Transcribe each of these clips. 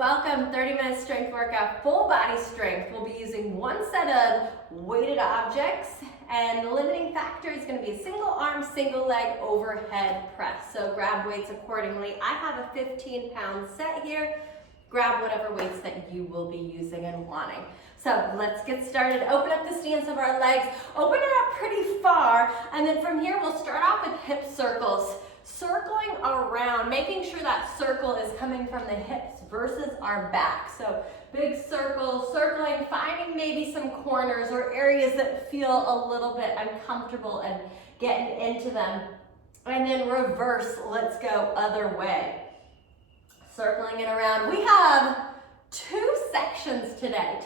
Welcome, 30-minute strength workout, full body strength. We'll be using one set of weighted objects, and the limiting factor is going to be a single arm, single leg overhead press. So grab weights accordingly. I have a 15-pound set here. Grab whatever weights that you will be using and wanting. So let's get started. Open up the stance of our legs. Open it up pretty far, and then from here we'll start off with hip circles. Circling around, making sure that circle is coming from the hips versus our back. So big circles, circling, finding maybe some corners or areas that feel a little bit uncomfortable and getting into them. And then reverse, let's go other way. Circling it around. We have two sections today,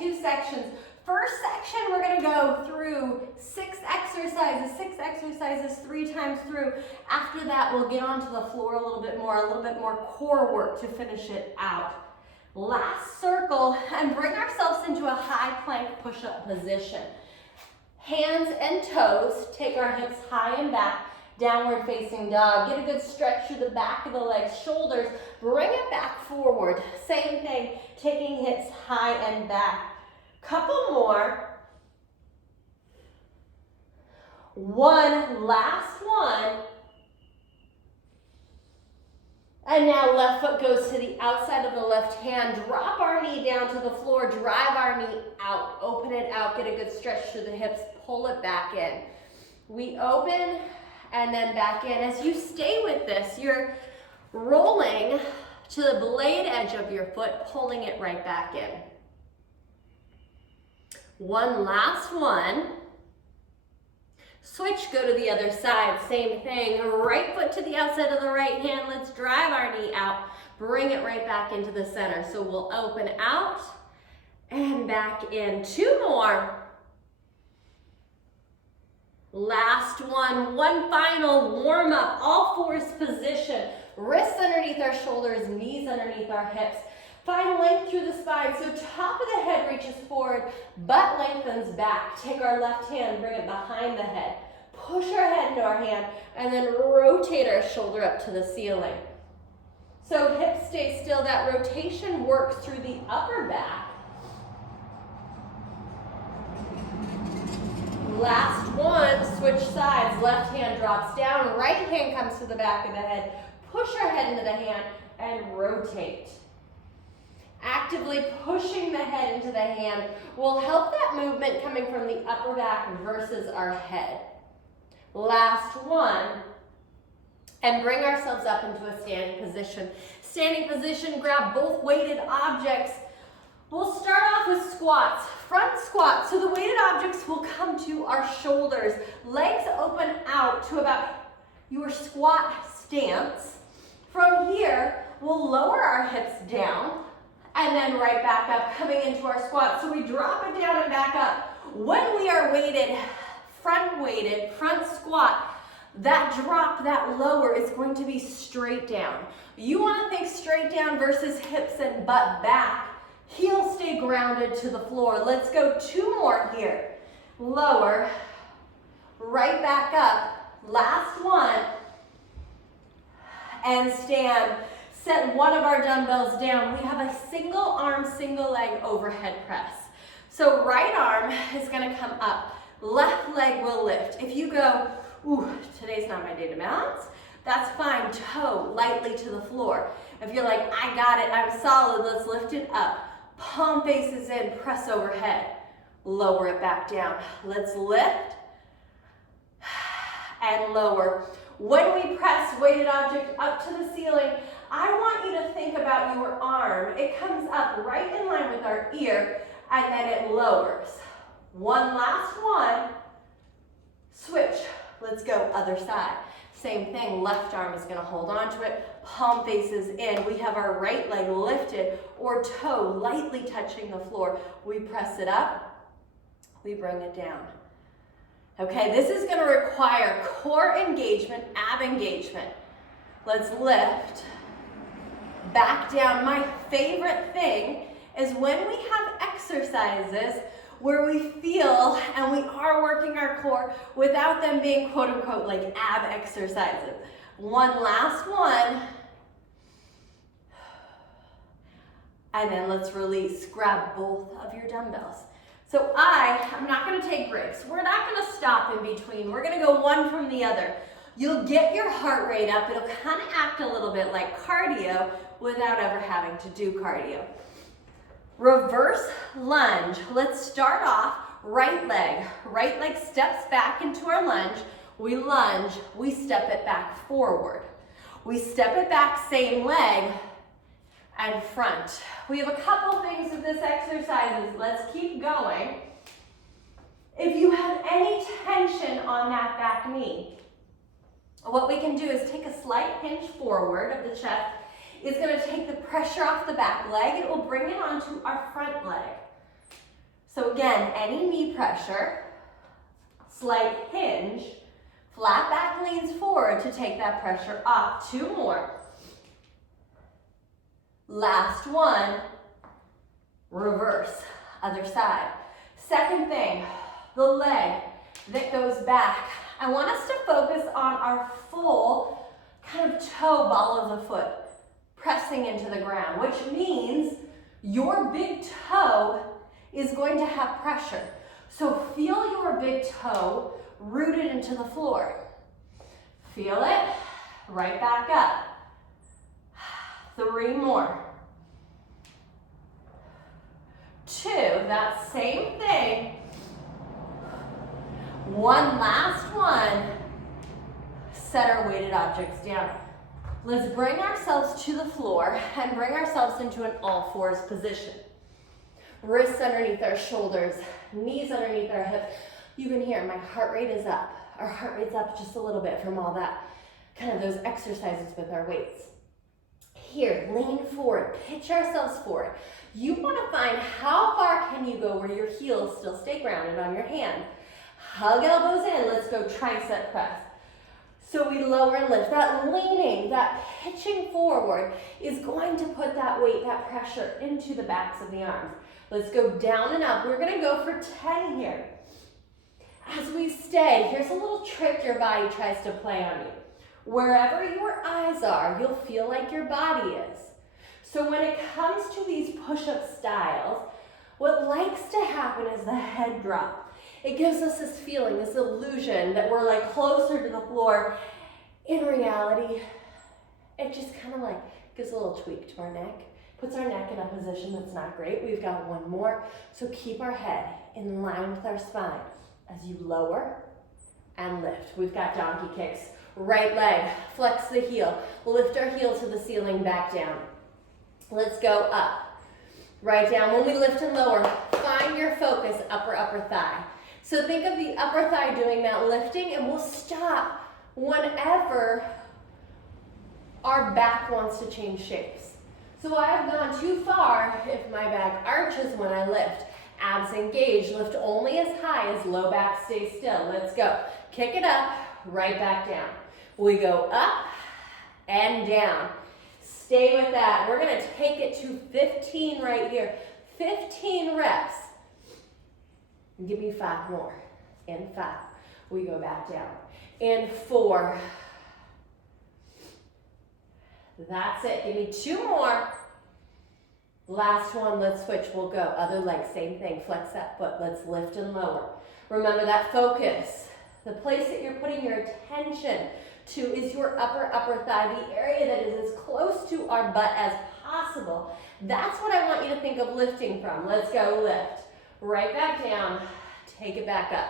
First section, we're going to go through six exercises 3 times through. After that, we'll get onto the floor a little bit more core work to finish it out. Last circle, and bring ourselves into a high plank push-up position. Hands and toes, take our hips high and back, downward facing dog. Get a good stretch through the back of the legs, shoulders, bring it back forward. Same thing, taking hips high and back. Couple more. One, last one. And now left foot goes to the outside of the left hand. Drop our knee down to the floor. Drive our knee out. Open it out. Get a good stretch through the hips. Pull it back in. We open and then back in. As you stay with this, you're rolling to the blade edge of your foot, pulling it right back in. One last one. Switch, go to the other side. Same thing. Right foot to the outside of the right hand. Let's drive our knee out. Bring it right back into the center. So we'll open out and back in. 2 more. Last one. One final warm up. All fours position. Wrists underneath our shoulders, knees underneath our hips. Find length through the spine, so top of the head reaches forward, butt lengthens back. Take our left hand, bring it behind the head. Push our head into our hand, and then rotate our shoulder up to the ceiling. So hips stay still. That rotation works through the upper back. Last one, switch sides. Left hand drops down, right hand comes to the back of the head. Push our head into the hand and rotate. Actively pushing the head into the hand will help that movement coming from the upper back versus our head. Last one, and bring ourselves up into a standing position. Standing position, grab both weighted objects. We'll start off with squats, front squat. So the weighted objects will come to our shoulders. Legs open out to about your squat stance. From here, we'll lower our hips down, and then right back up, coming into our squat. So we drop it down and back up. When we are weighted, front squat, that drop, that lower is going to be straight down. You want to think straight down versus hips and butt back. Heels stay grounded to the floor. Let's go 2 more here. Lower, right back up. Last one, and stand. Set one of our dumbbells down. We have a single arm, single leg overhead press. So right arm is gonna come up, left leg will lift. If you go, ooh, today's not my day to balance, that's fine. Toe lightly to the floor. If you're like, I got it, I'm solid, let's lift it up. Palm faces in, press overhead. Lower it back down. Let's lift and lower. When we press weighted object up to the ceiling, I want you to think about your arm. It comes up right in line with our ear, and then it lowers. One last one. Switch. Let's go other side. Same thing, left arm is going to hold on to it. Palm faces in. We have our right leg lifted or toe lightly touching the floor. We press it up. We bring it down. Okay, this is going to require core engagement, ab engagement. Let's lift. Back down. My favorite thing is when we have exercises where we feel and we are working our core without them being quote unquote like ab exercises. One last one. And then let's release. Grab both of your dumbbells. So I'm not gonna take breaks. We're not gonna stop in between. We're gonna go one from the other. You'll get your heart rate up. It'll kind of act a little bit like cardio without ever having to do cardio. Reverse lunge. Let's start off right leg. Right leg steps back into our lunge. We lunge, we step it back forward. We step it back, same leg, and front. We have a couple things with this exercise. Let's keep going. If you have any tension on that back knee, what we can do is take a slight hinge forward of the chest. It's going to take the pressure off the back leg. It will bring it onto our front leg. So again, any knee pressure, slight hinge, flat back leans forward to take that pressure off. 2 more. Last one, reverse, other side. Second thing, the leg that goes back. I want us to focus on our full kind of toe ball of the foot pressing into the ground, which means your big toe is going to have pressure. So feel your big toe rooted into the floor. Feel it, right back up. 3 more. 2, that same thing. 1 last one. Set our weighted objects down. Let's bring ourselves to the floor and bring ourselves into an all fours position. Wrists underneath our shoulders, knees underneath our hips. You can hear my heart rate is up. Our heart rate's up just a little bit from all that, kind of those exercises with our weights. Here, lean forward, pitch ourselves forward. You want to find how far can you go where your heels still stay grounded on your hand. Hug elbows in, let's go tricep press. So we lower and lift. That leaning, that pitching forward is going to put that weight, that pressure into the backs of the arms. Let's go down and up. We're going to go for 10 here. As we stay, here's a little trick your body tries to play on you. Wherever your eyes are, you'll feel like your body is. So when it comes to these push-up styles, what likes to happen is the head drop. It gives us this feeling, this illusion that we're like closer to the floor. In reality, it just kind of like gives a little tweak to our neck, puts our neck in a position that's not great. We've got 1 more. So keep our head in line with our spine as you lower and lift. We've got donkey kicks. Right leg, flex the heel, lift our heel to the ceiling, back down. Let's go up, right down. When we lift and lower, find your focus, upper thigh. So think of the upper thigh doing that lifting, and we'll stop whenever our back wants to change shapes. So I have gone too far if my back arches when I lift. Abs engaged, lift only as high as low back stays still. Let's go. Kick it up, right back down. We go up and down. Stay with that. We're going to take it to 15 right here. 15 reps. Give me 5 more. In 5. We go back down. In 4. That's it. Give me 2 more. Last one. Let's switch. We'll go. Other leg. Same thing. Flex that foot. Let's lift and lower. Remember that focus. The place that you're putting your attention to is your upper thigh, the area that is as close to our butt as possible. That's what I want you to think of lifting from. Let's go lift. Right back down. Take it back up.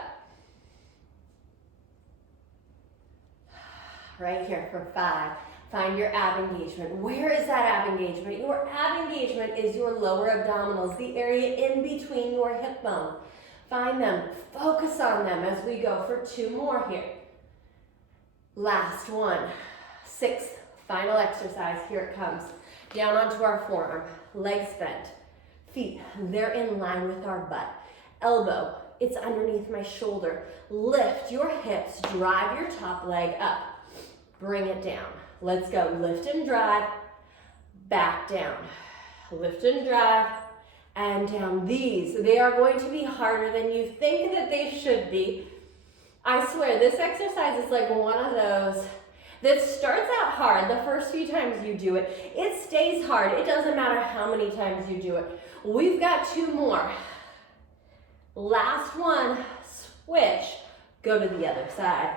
Right here for 5. Find your ab engagement. Where is that ab engagement? Your ab engagement is your lower abdominals, the area in between your hip bones. Find them. Focus on them as we go for 2 more here. Last one. 6th, final exercise. Here it comes. Down onto our forearm. Legs bent. Feet, they're in line with our butt. Elbow, it's underneath my shoulder. Lift your hips. Drive your top leg up. Bring it down. Let's go. Lift and drive. Back down. Lift and drive. And down. These, they are going to be harder than you think that they should be. I swear, this exercise is like one of those This starts out hard the first few times you do it. It stays hard. It doesn't matter how many times you do it. We've got 2 more. Last one, switch, go to the other side.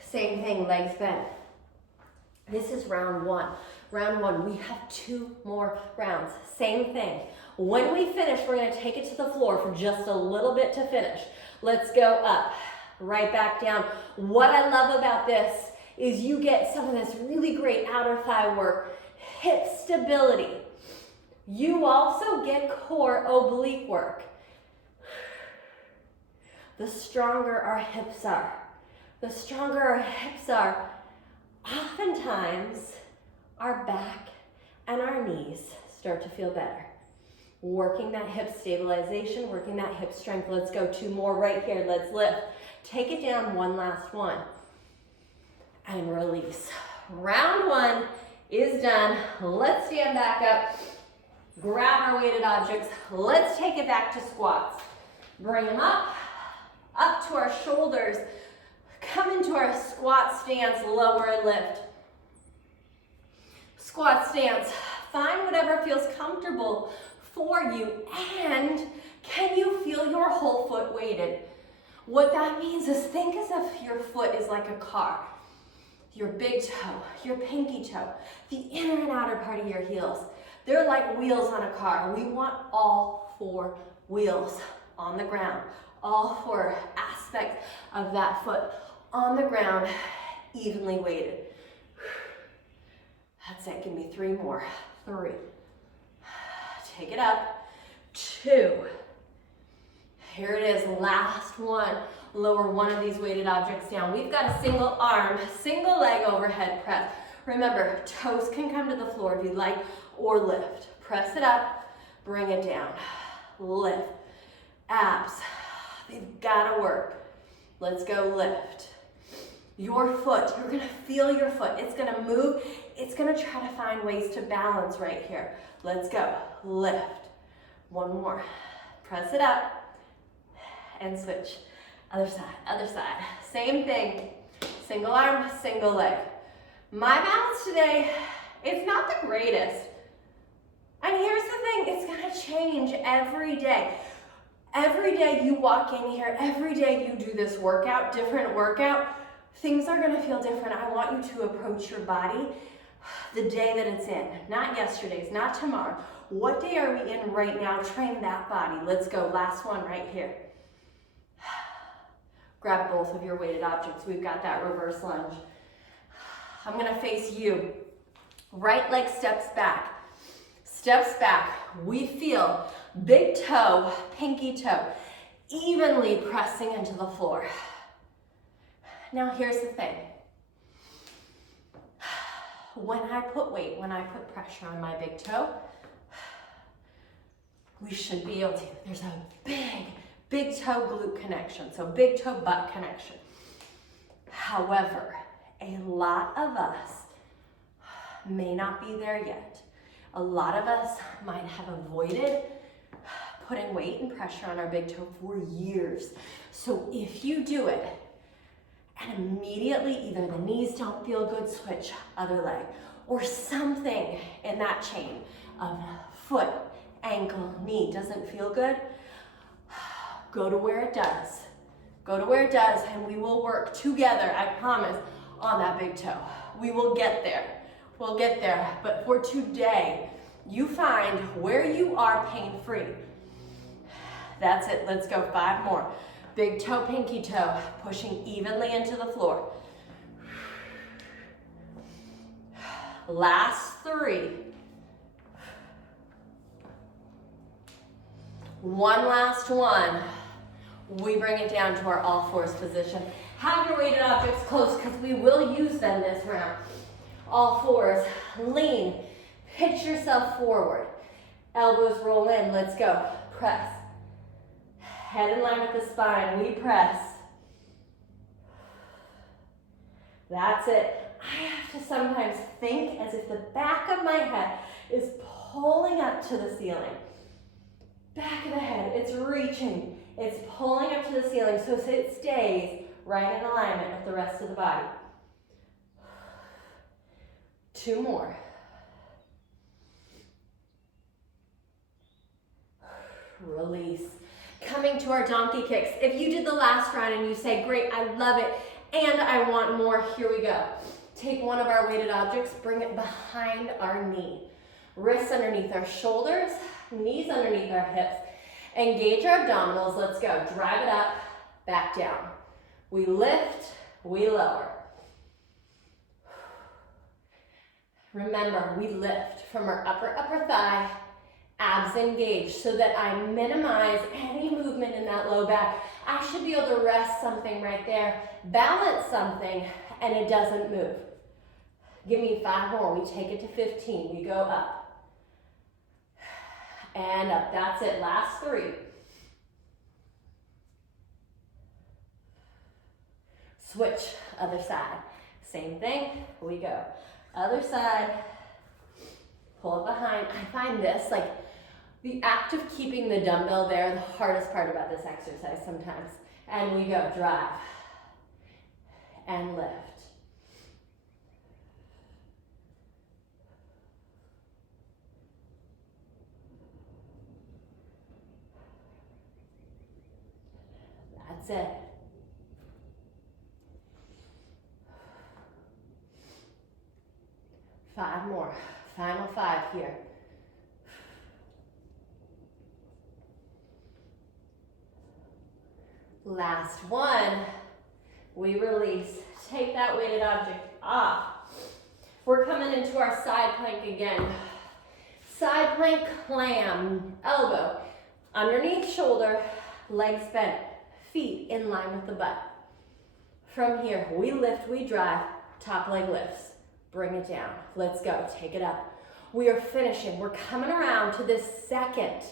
Same thing, legs bent. This is round 1. Round 1, we have 2 more rounds. Same thing. When we finish, we're gonna take it to the floor for just a little bit to finish. Let's go up, right back down. What I love about this is you get some of this really great outer thigh work, hip stability. You also get core oblique work. The stronger our hips are, oftentimes our back and our knees start to feel better. Working that hip stabilization, working that hip strength. Let's go 2 more right here. Let's lift. Take it down, one last one. And release. Round 1 is done. Let's stand back up. Grab our weighted objects. Let's take it back to squats. Bring them up to our shoulders. Come into our squat stance, lower and lift. Squat stance. Find whatever feels comfortable for you, and can you feel your whole foot weighted? What that means is think as if your foot is like a car. Your big toe, your pinky toe, the inner and outer part of your heels. They're like wheels on a car. We want all 4 wheels on the ground, all 4 aspects of that foot on the ground, evenly weighted. That's it, give me 3 more. 3. Take it up. 2. Here it is, last one. Lower one of these weighted objects down. We've got a single arm, single leg overhead press. Remember, toes can come to the floor if you'd like, or lift. Press it up, bring it down. Lift. Abs, they've got to work. Let's go lift. Your foot, you're gonna feel your foot. It's gonna move. It's gonna try to find ways to balance right here. Let's go, lift. 1 more. Press it up and switch. Other side. Same thing. Single arm, single leg. My balance today, it's not the greatest. And here's the thing, it's gonna change every day. Every day you walk in here, every day you do this workout, different workout, things are gonna feel different. I want you to approach your body the day that it's in, not yesterday's, not tomorrow. What day are we in right now? Train that body. Let's go, last one right here. Grab both of your weighted objects. We've got that reverse lunge. I'm gonna face you. Right leg steps back. Steps back. We feel big toe, pinky toe, evenly pressing into the floor. Now here's the thing. When I put weight, when I put pressure on my big toe, we should be able to, there's a big toe glute connection, so big toe butt connection. However, a lot of us may not be there yet. A lot of us might have avoided putting weight and pressure on our big toe for years. So if you do it, and immediately either the knees don't feel good, switch other leg, or something in that chain of foot, ankle, knee doesn't feel good, go to where it does. Go to where it does, and we will work together, I promise, on that big toe. We will get there. We'll get there. But for today, you find where you are pain-free. That's it. Let's go 5 more. Big toe, pinky toe, pushing evenly into the floor. Last 3. 1 last one. We bring it down to our all fours position. Have your weighted objects close because we will use them this round. All fours, lean, pitch yourself forward. Elbows roll in, let's go. Press. Head in line with the spine, we press. That's it. I have to sometimes think as if the back of my head is pulling up to the ceiling. Back of the head, it's reaching. It's pulling up to the ceiling so it stays right in alignment with the rest of the body. 2 more. Release. Coming to our donkey kicks. If you did the last round and you say, great, I love it, and I want more, here we go. Take one of our weighted objects, bring it behind our knee. Wrists underneath our shoulders, knees underneath our hips. Engage our abdominals, let's go. Drive it up, back down. We lift, we lower. Remember, we lift from our upper thigh, abs engaged, so that I minimize any movement in that low back. I should be able to rest something right there, balance something, and it doesn't move. Give me 5 more. We take it to 15. We go up. And up. That's it. Last 3. Switch. Other side. Same thing. We go. Other side. Pull it behind. I find this, like, the act of keeping the dumbbell there, the hardest part about this exercise sometimes. And we go. Drive. And lift. That's it. Five more. Final 5 here. Last one. We release. Take that weighted object off. We're coming into our side plank again. Side plank clam. Elbow underneath shoulder, legs bent. Feet in line with the butt. From here, we lift, we drive, top leg lifts. Bring it down. Let's go. Take it up. We are finishing. We're coming around to this second,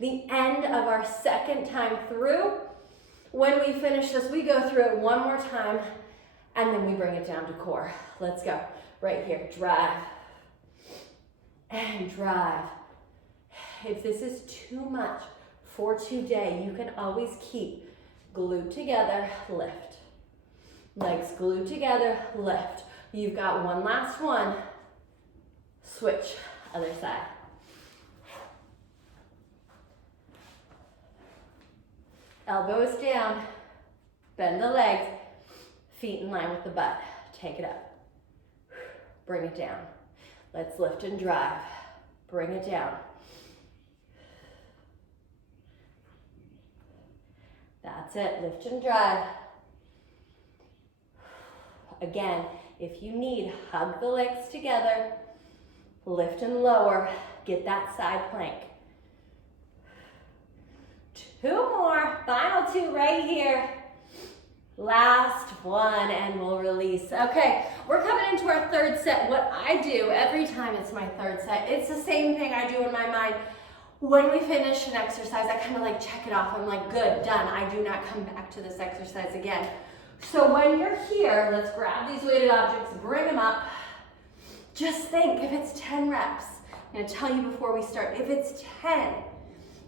the end of our second time through. When we finish this, we go through it one more time, and then we bring it down to core. Let's go. Right here. Drive. And drive. If this is too much for today, you can always keep glued together, lift. Legs glued together, lift. You've got one last one. Switch, other side. Elbows down, bend the legs, feet in line with the butt. Take it up. Bring it down. Let's lift and drive. Bring it down. That's it, lift and drive. Again, if you need, hug the legs together, lift and lower, get that side plank. 2 more, final 2 right here. Last one, and we'll release. Okay, we're coming into our third set. What I do every time it's my third set, it's the same thing I do in my mind. When we finish an exercise, I kind of like check it off. I'm like, good, done. I do not come back to this exercise again. So when you're here, let's grab these weighted objects, bring them up. Just think, if it's 10 reps, I'm gonna tell you before we start, if it's 10,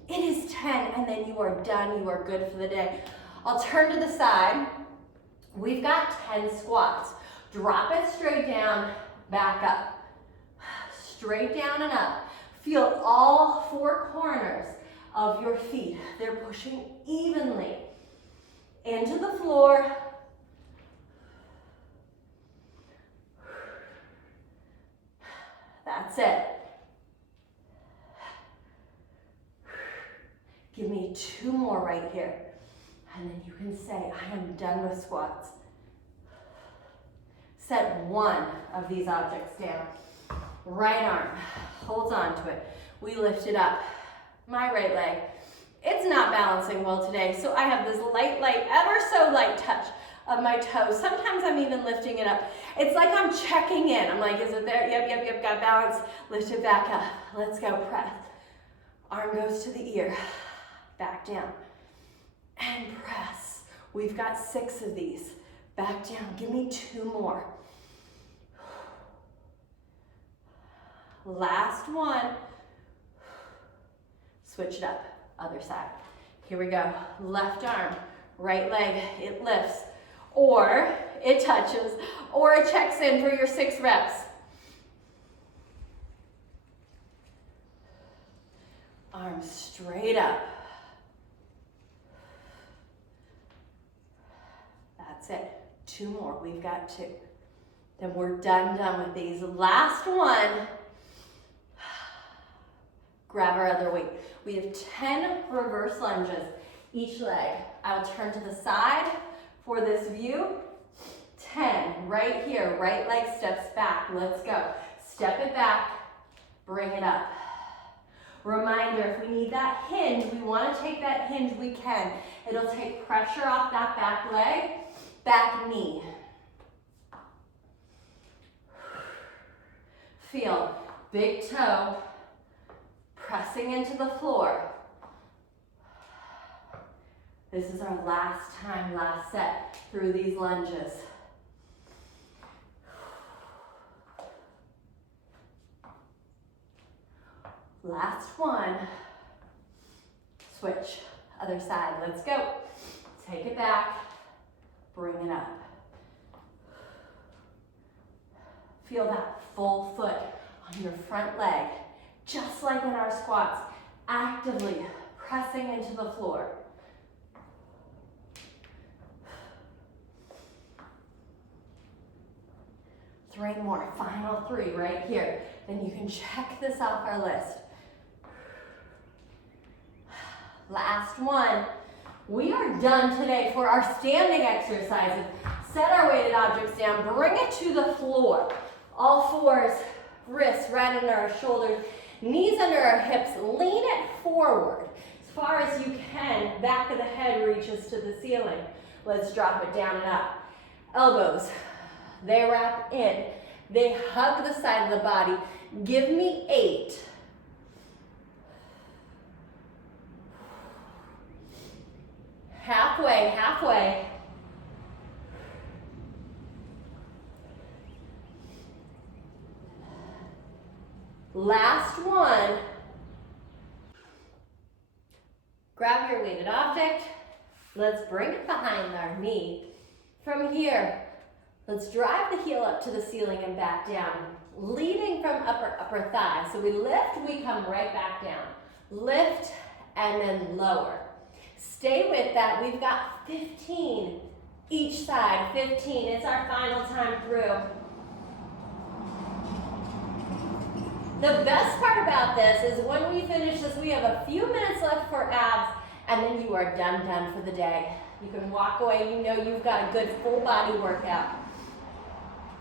it is 10, and then you are done, you are good for the day. I'll turn to the side. We've got 10 squats. Drop it straight down, back up. Straight down and up. Feel all 4 corners of your feet. They're pushing evenly into the floor. That's it. Give me 2 more right here. And then you can say, I am done with squats. Set 1 of these objects down. Right arm holds on to it. We lift it up. My right leg, it's not balancing well today, so I have this light, ever so light touch of my toes. Sometimes I'm even lifting it up. It's like I'm checking in. I'm like, is it there? Yep, got balance. Lift it back up. Let's go, press. Arm goes to the ear. Back down. And press. We've got 6 of these. Back down. Give me 2 more. Last one. Switch it up. Other side. Here we go. Left arm, right leg, it lifts, or it touches, or it checks in for your 6 reps. Arms straight up. That's it. 2 more. We've got 2. Then we're done with these. Last one. Grab our other weight. We have 10 reverse lunges each leg. I will turn to the side for this view. 10, right here, right leg steps back. Let's go. Step it back, bring it up. Reminder, if we need that hinge, we want to take that hinge, we can. It'll take pressure off that back leg, back knee. Feel big toe pressing into the floor. This is our last time, last set through these lunges. Last one. Switch, other side, let's go. Take it back, bring it up. Feel that full foot on your front leg, just like in our squats, actively pressing into the floor. Three more, final 3 right here. Then you can check this off our list. Last one. We are done today for our standing exercises. Set our weighted objects down, bring it to the floor. All fours, wrists right under our shoulders, knees under our hips, lean it forward. As far as you can, back of the head reaches to the ceiling. Let's drop it down and up. Elbows, they wrap in. They hug the side of the body. Give me 8. Halfway, halfway. Last one. Grab your weighted object. Let's bring it behind our knee. From here, let's drive the heel up to the ceiling and back down, leading from upper thigh. So we lift, we come right back down. Lift and then lower. Stay with that. We've got 15 each side. 15. It's our final time through. The best part about this is when we finish this, we have a few minutes left for abs, and then you are done for the day. You can walk away. You know you've got a good full body workout.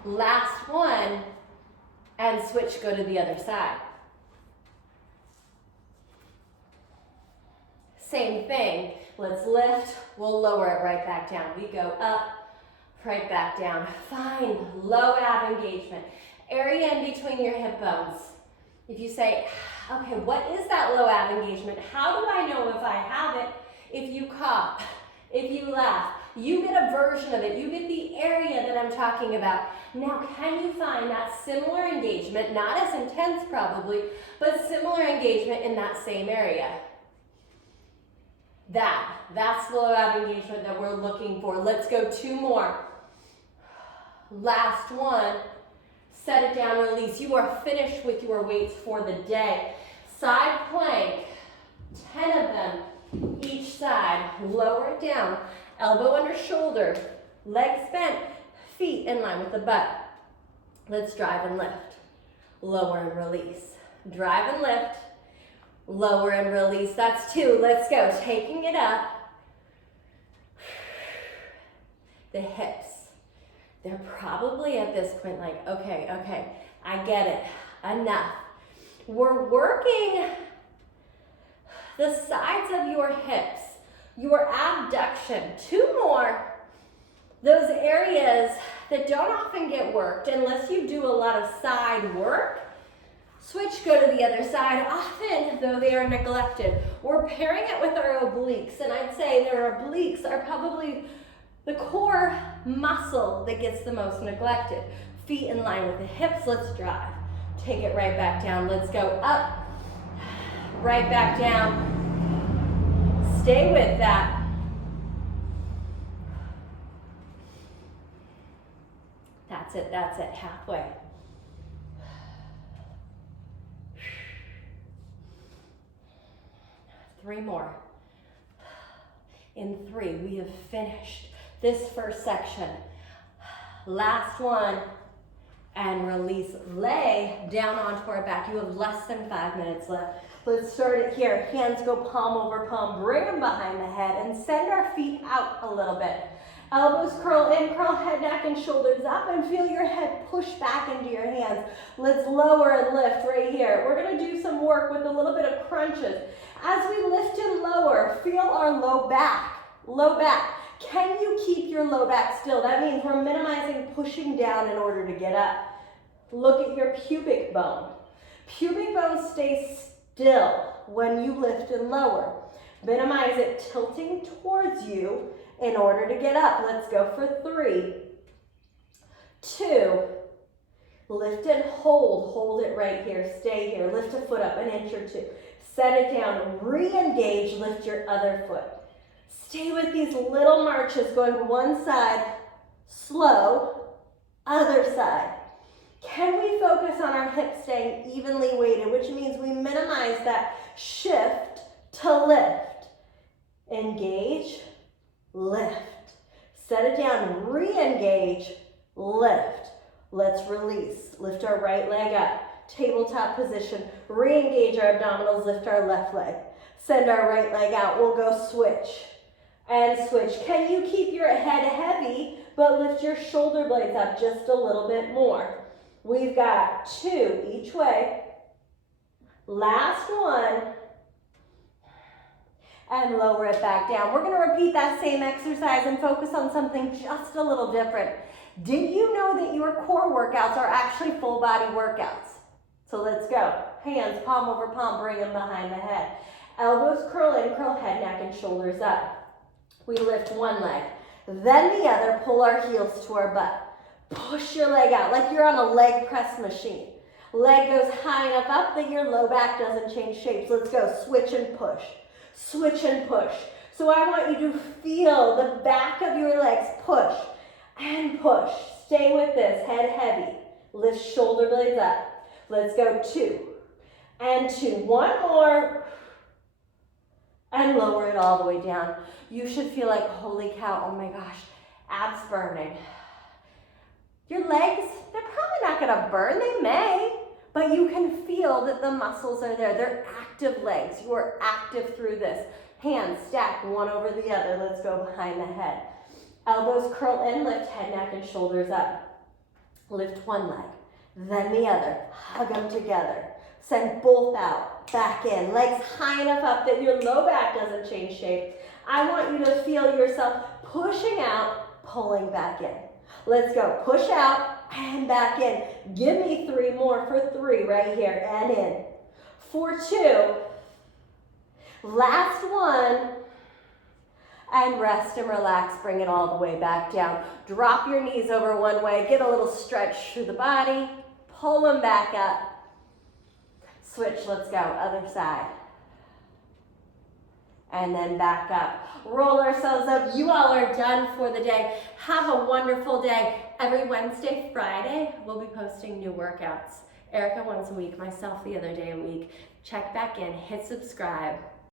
Last one, and switch, go to the other side. Same thing. Let's lift, we'll lower it right back down. We go up, right back down. Find low ab engagement. Area in between your hip bones. If you say, okay, what is that low ab engagement? How do I know if I have it? If you cough, if you laugh, you get a version of it. You get the area that I'm talking about. Now, can you find that similar engagement, not as intense probably, but similar engagement in that same area? That's the low ab engagement that we're looking for. Let's go 2 more. Last one. Set it down, release. You are finished with your weights for the day. Side plank, 10 of them each side. Lower it down. Elbow under shoulder, legs bent, feet in line with the butt. Let's drive and lift. Lower and release. Drive and lift. Lower and release. That's 2. Let's go. Taking it up. The hips. They're probably at this point like, okay, I get it. Enough. We're working the sides of your hips, your abduction. 2 more. Those areas that don't often get worked unless you do a lot of side work. Switch, go to the other side. Often, though, they are neglected. We're pairing it with our obliques, and I'd say their obliques are probably the core muscle that gets the most neglected. Feet in line with the hips. Let's drive. Take it right back down. Let's go up, right back down. Stay with that. That's it, halfway. 3 more. In 3, we have finished this first section. Last one. And release. Lay down onto our back. You have less than 5 minutes left. Let's start it here. Hands go palm over palm. Bring them behind the head and send our feet out a little bit. Elbows curl in, curl head, neck, and shoulders up, and feel your head push back into your hands. Let's lower and lift right here. We're going to do some work with a little bit of crunches. As we lift and lower, feel our low back. Low back. Can you keep your low back still? That means we're minimizing pushing down in order to get up. Look at your pubic bone. Pubic bone stays still when you lift and lower. Minimize it tilting towards you in order to get up. Let's go for 3, 2, lift and hold. Hold it right here. Stay here. Lift a foot up an inch or 2. Set it down. Re-engage. Lift your other foot. Stay with these little marches going one side, slow, other side. Can we focus on our hips staying evenly weighted, which means we minimize that shift to lift. Engage, lift. Set it down, re-engage, lift. Let's release. Lift our right leg up. Tabletop position. Re-engage our abdominals, lift our left leg. Send our right leg out. We'll go switch. And switch. Can you keep your head heavy, but lift your shoulder blades up just a little bit more? We've got 2 each way. Last one. And lower it back down. We're going to repeat that same exercise and focus on something just a little different. Did you know that your core workouts are actually full body workouts? So let's go. Hands palm over palm, bring them behind the head. Elbows curl in, curl head, neck, and shoulders up. We lift one leg, then the other, pull our heels to our butt. Push your leg out like you're on a leg press machine. Leg goes high enough up that your low back doesn't change shapes. Let's go, switch and push. Switch and push. So I want you to feel the back of your legs push and push. Stay with this, head heavy. Lift shoulder blades up. Let's go 2 and 2. One more. And lower it all the way down. You should feel like, holy cow, oh my gosh, abs burning. Your legs, they're probably not gonna burn, they may, but you can feel that the muscles are there. They're active legs. You are active through this. Hands stack one over the other. Let's go behind the head. Elbows curl in, lift head, neck, and shoulders up. Lift one leg, then the other. Hug them together. Send both out, back in. Legs high enough up that your low back doesn't change shape. I want you to feel yourself pushing out, pulling back in. Let's go. Push out and back in. Give me 3 more for 3 right here and in. For 2. Last one. And rest and relax. Bring it all the way back down. Drop your knees over one way. Get a little stretch through the body. Pull them back up. Switch, let's go, other side. And then back up. Roll ourselves up. You all are done for the day. Have a wonderful day. Every Wednesday, Friday, we'll be posting new workouts. Erica once a week, myself the other day a week. Check back in, hit subscribe.